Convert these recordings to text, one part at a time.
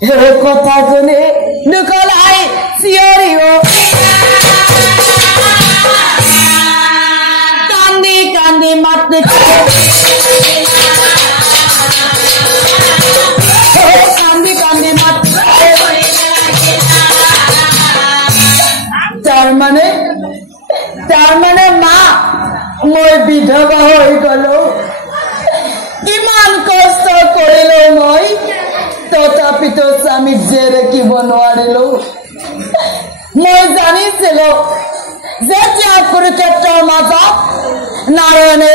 এই কথা শুনে নুকলাই চিঞৰিব কান্দি কান্দি মাত কান্দি কান্দি মাত তাৰ মানে মা মই বিধৱা হৈ গলো ইমান কষ্ট কৰিলো মই তথাপিতো স্বামীক জীয়াই ৰাখিব নোৱাৰিলো মই জানিছিলো যেতিয়া কুৰুক্ষেত্ৰৰ মাজত নাৰায়ণে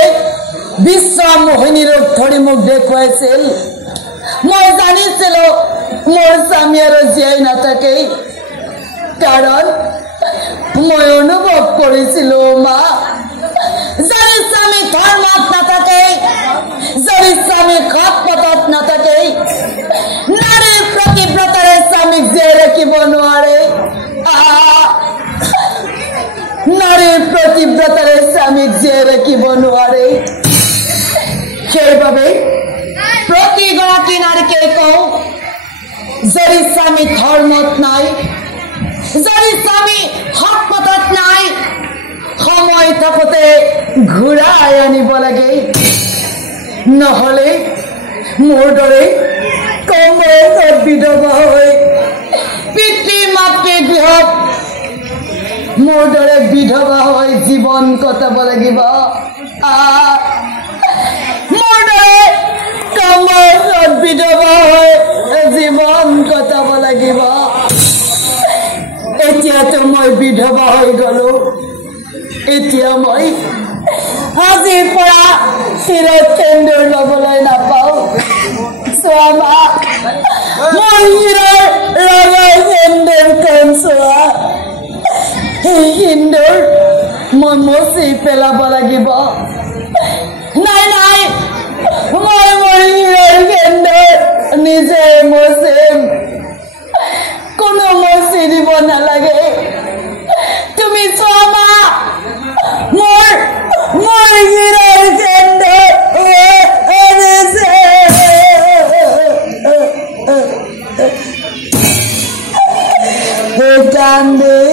বিশ্ব মোহিনী ৰূপ ধৰি মোক দেখুৱাইছিল মই জানিছিলো মোৰ স্বামী আৰু জীয়াই নাথাকে কাৰণ মই অনুভৱ কৰিছিলো মা যদি স্বামী ধৰ্মত নাথাকে যদি স্বামী সৎ পথত নাথাকে নাৰীৰ প্ৰতিব্ৰতাৰে স্বামীক জীয়াই ৰাখিব নোৱাৰে নাৰীৰ প্ৰতিব্ৰতাৰে স্বামীক জীয়াই ৰাখিব নোৱাৰে সেইবাবে প্ৰতিগৰাকী নাৰীকে কওঁ যদি স্বামী ধৰ্মত নাই যদি স্বামী সৎ পথত নাই সময় থাকোতে ঘূৰাই আনিব লাগে নহলে মোৰ দৰে কম বয়সত বিধৱা হৈ পিতৃ মাতৃ গৃহত মোৰ দৰে বিধৱা হৈ জীৱন কটাব লাগিব মোৰ দৰে কম বয়সত বিধৱা হৈ জীৱন কটাব লাগিব এতিয়াতো মই বিধৱা হৈ গলো এতিয়া মই আজিৰ পৰা শিৰত সেন্দুৰ ল'বলৈ নাপাওঁ চোৱা মা মোৰ শিৰৰ ৰঙা সেন্দুৰখন চোৱা সেই সেন্দুৰ মই মচি পেলাব লাগিব নাই নাই মই মোৰ শিৰৰ সেন্দুৰ নিজে মচিম কোনো মচি দিব নালাগে তুমি চোৱা মা মোৰ শিৰৰ সেন্দুৰ কান্দে